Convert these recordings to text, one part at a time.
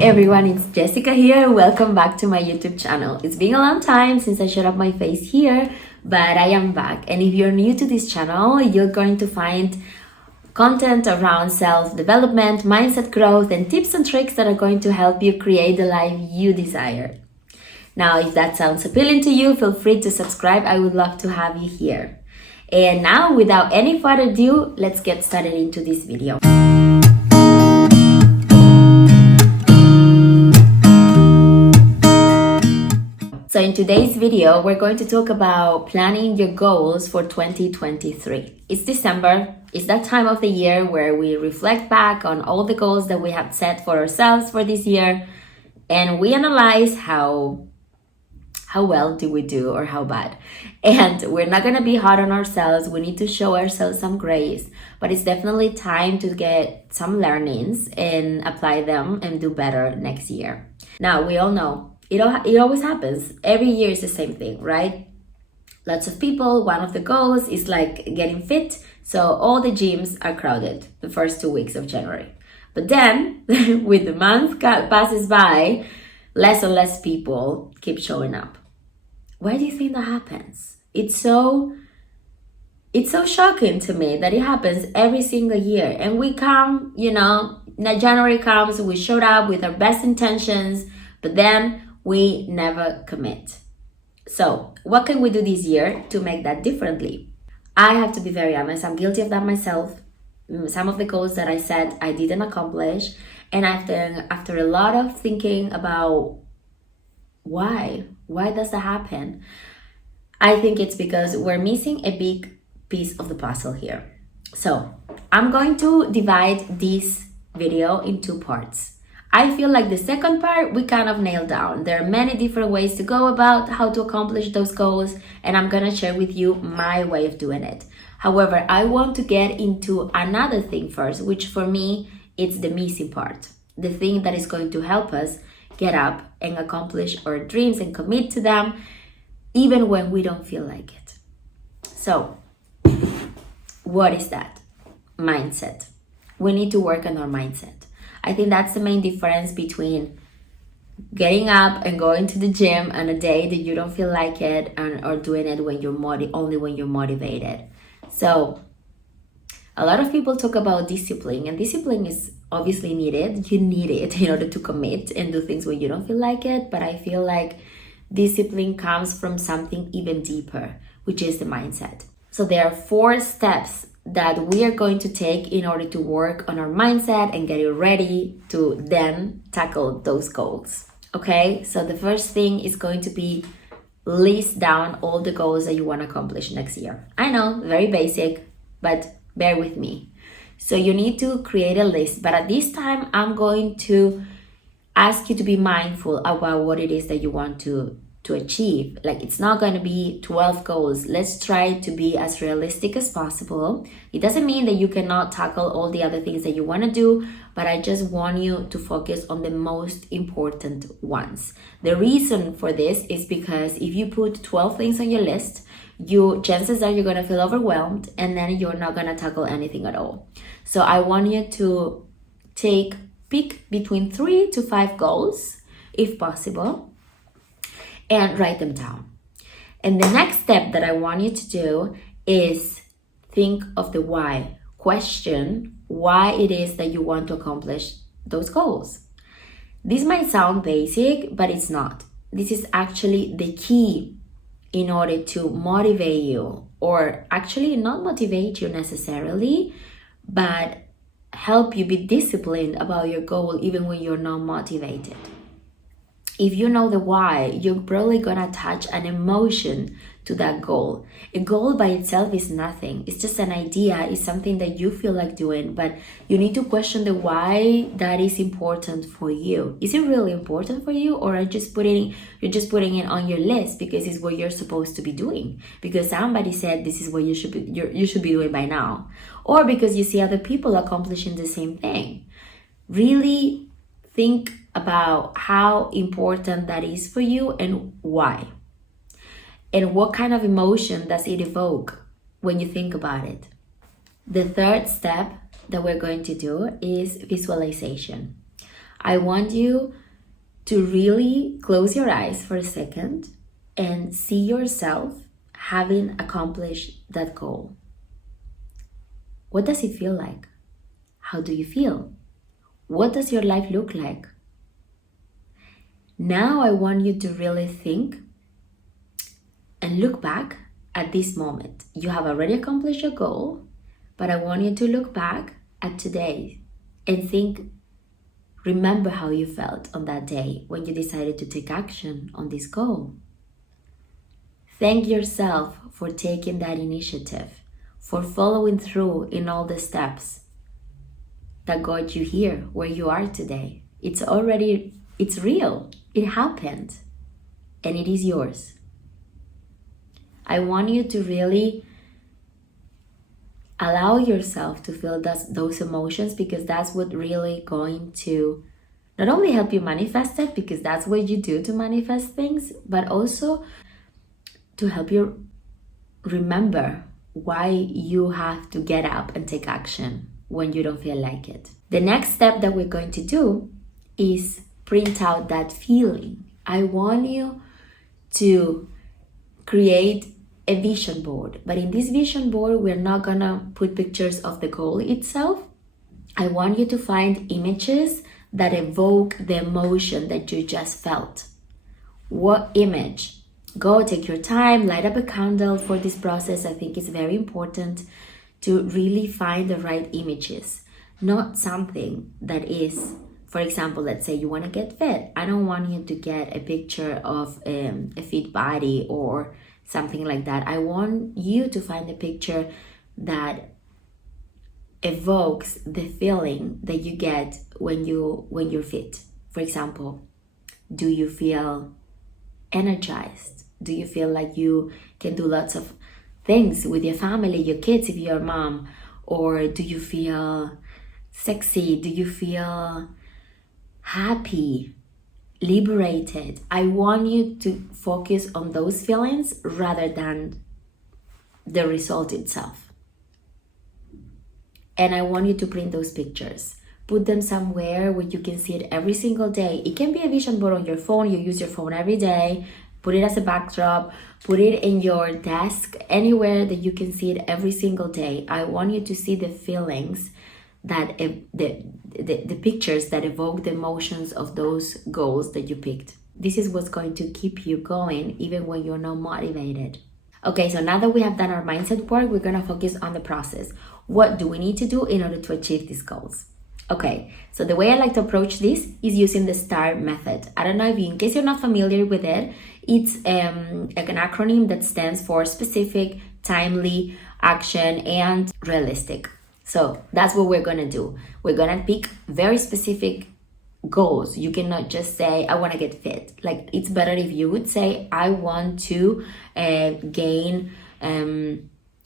everyone, it's Jessica here. Welcome back to my YouTube channel. It's been a long time since I showed up my face here, but I am back. And if you're new to this channel, you're going to find content around self-development, mindset growth, and tips and tricks that are going to help you create the life you desire. Now, if that sounds appealing to you, feel free to subscribe. I would love to have you here. And now, without any further ado, let's get started into this video. So in today's video, we're going to talk about planning your goals for 2023. It's December. It's that time of the year where we reflect back on all the goals that we have set for ourselves for this year, and we analyze how well do we do or how bad. And we're not going to be hard on ourselves. We need to show ourselves some grace, but it's definitely time to get some learnings and apply them and do better next year. Now, we all know it always happens. Every year is the same thing, right? Lots of people, one of the goals is like getting fit. So all the gyms are crowded the first 2 weeks of January. But then with the month passes by, less and less people keep showing up. Why do you think that happens? It's so shocking to me that it happens every single year. And we come, January comes, we showed up with our best intentions, but then we never commit. So what can we do this year to make that differently? I have to be very honest, I'm guilty of that myself. Some of the goals that I set, I didn't accomplish. And after a lot of thinking about why does that happen? I think it's because we're missing a big piece of the puzzle here. So I'm going to divide this video in two parts. I feel like the second part we kind of nailed down. There are many different ways to go about how to accomplish those goals, and I'm gonna share with you my way of doing it. However, I want to get into another thing first, which for me, it's the missing part. The thing that is going to help us get up and accomplish our dreams and commit to them, even when we don't feel like it. So, what is that? Mindset. We need to work on our mindset. I think that's the main difference between getting up and going to the gym on a day that you don't feel like it, or doing it when you're only when you're motivated. So a lot of people talk about discipline, and discipline is obviously needed. You need it in order to commit and do things when you don't feel like it. But I feel like discipline comes from something even deeper, which is the mindset. So there are 4 steps that we are going to take in order to work on our mindset and get it ready to then tackle those goals. Okay, so the first thing is going to be list down all the goals that you want to accomplish next year. I know, very basic, but bear with me. So you need to create a list, but at this time, I'm going to ask you to be mindful about what it is that you want to achieve. Like, it's not going to be 12 goals. Let's try to be as realistic as possible. It doesn't mean that you cannot tackle all the other things that you want to do, but I just want you to focus on the most important ones. The reason for this is because if you put 12 things on your list, chances are you're going to feel overwhelmed, and then you're not going to tackle anything at all. So I want you to pick between 3 to 5 goals, if possible, and write them down. And the next step that I want you to do is think of the why. Question why it is that you want to accomplish those goals. This might sound basic, but it's not. This is actually the key in order to motivate you, or actually not motivate you necessarily, but help you be disciplined about your goal even when you're not motivated. If you know the why, you're probably gonna attach an emotion to that goal. A goal by itself is nothing. It's just an idea. It's something that you feel like doing, but you need to question the why that is important for you. Is it really important for you, or are you're just putting it on your list because it's what you're supposed to be doing? Because somebody said this is what you should be doing by now, or because you see other people accomplishing the same thing. Really think about how important that is for you and why. And what kind of emotion does it evoke when you think about it? The third step that we're going to do is visualization. I want you to really close your eyes for a second and see yourself having accomplished that goal. What does it feel like? How do you feel? What does your life look like? Now I want you to really think and look back at this moment. You have already accomplished your goal, but I want you to look back at today and think, remember how you felt on that day when you decided to take action on this goal. Thank yourself for taking that initiative, for following through in all the steps that got you here where you are today. It's real. It happened, and it is yours. I want you to really allow yourself to feel those emotions, because that's what really going to not only help you manifest it, because that's what you do to manifest things, but also to help you remember why you have to get up and take action when you don't feel like it. The next step that we're going to do is print out that feeling. I want you to create a vision board, but in this vision board, we're not gonna put pictures of the goal itself. I want you to find images that evoke the emotion that you just felt. What image? Go take your time, light up a candle for this process. I think it's very important to really find the right images, not something that is, for example, let's say you want to get fit. I don't want you to get a picture of a fit body or something like that. I want you to find a picture that evokes the feeling that you get when you're fit. For example, do you feel energized? Do you feel like you can do lots of things with your family, your kids if you're a mom? Or do you feel sexy? Do you feel happy, liberated? I want you to focus on those feelings rather than the result itself. And I want you to print those pictures. Put them somewhere where you can see it every single day. It can be a vision board on your phone. You use your phone every day. Put it as a backdrop. Put it in your desk, anywhere that you can see it every single day. I want you to see the feelings that the pictures that evoke the emotions of those goals that you picked. This is what's going to keep you going even when you're not motivated. Okay, so now that we have done our mindset work, we're gonna focus on the process. What do we need to do in order to achieve these goals? Okay, so the way I like to approach this is using the STAR method. I don't know if you, in case you're not familiar with it, it's an acronym that stands for specific, timely, action, and realistic. So that's what we're gonna do. We're gonna pick very specific goals. You cannot just say, I wanna get fit. Like, it's better if you would say, I want to gain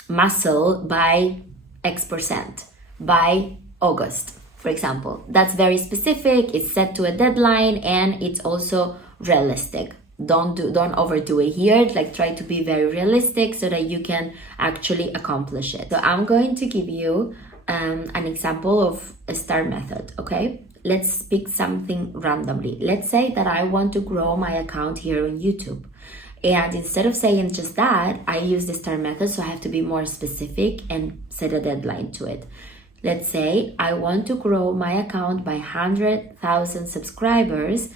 muscle by X% by August, for example. That's very specific, it's set to a deadline, and it's also realistic. Don't overdo it here. Like, try to be very realistic so that you can actually accomplish it. So I'm going to give you an example of a STAR method, okay? Let's pick something randomly. Let's say that I want to grow my account here on YouTube. And instead of saying just that, I use the STAR method, so I have to be more specific and set a deadline to it. Let's say I want to grow my account by 100,000 subscribers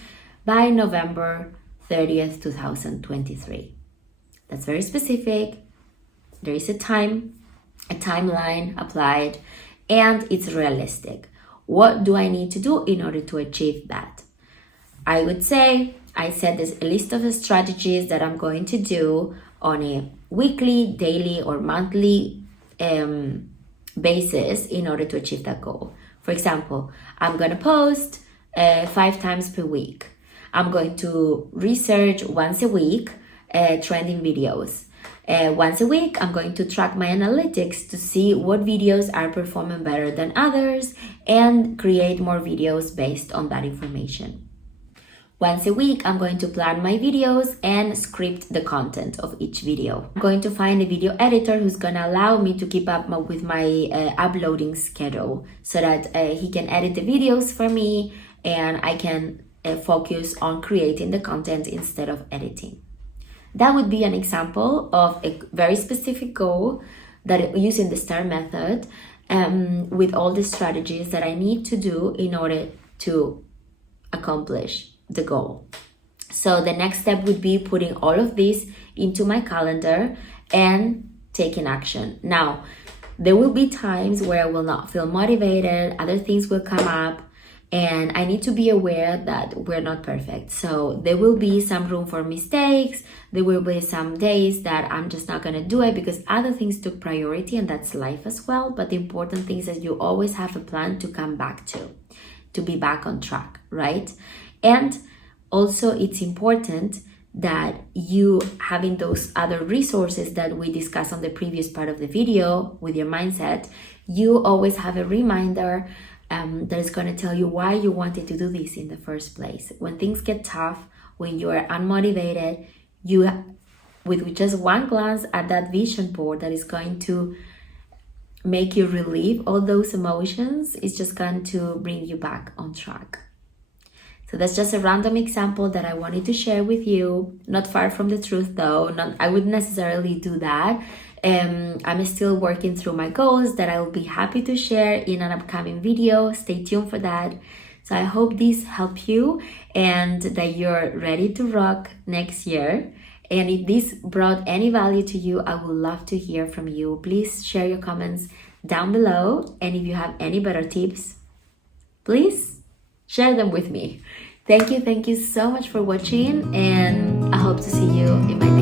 by November 30th, 2023. That's very specific. There is a timeline applied, and it's realistic. What do I need to do in order to achieve that? I would say I set this list of strategies that I'm going to do on a weekly, daily, or monthly basis in order to achieve that goal. For example, I'm going to post 5 times per week. I'm going to research once a week trending videos. Once a week, I'm going to track my analytics to see what videos are performing better than others and create more videos based on that information. Once a week, I'm going to plan my videos and script the content of each video. I'm going to find a video editor who's going to allow me to keep up with my uploading schedule so that he can edit the videos for me and I can focus on creating the content instead of editing. That would be an example of a very specific goal that using the STAR method with all the strategies that I need to do in order to accomplish the goal. So the next step would be putting all of this into my calendar and taking action. Now, there will be times where I will not feel motivated, other things will come up, and I need to be aware that we're not perfect. So there will be some room for mistakes. There will be some days that I'm just not gonna do it because other things took priority, and that's life as well. But the important thing is that you always have a plan to come back to be back on track, right? And also it's important that you having those other resources that we discussed on the previous part of the video with your mindset, you always have a reminder that is going to tell you why you wanted to do this in the first place. When things get tough, when you are unmotivated, you with just one glance at that vision board that is going to make you relieve all those emotions, it's just going to bring you back on track. So that's just a random example that I wanted to share with you. Not far from the truth though. I wouldn't necessarily do that. I'm still working through my goals that I will be happy to share in an upcoming video. Stay tuned for that. So I hope this helped you and that you're ready to rock next year. And if this brought any value to you, I would love to hear from you. Please share your comments down below. And if you have any better tips, please share them with me. Thank you so much for watching, and I hope to see you in my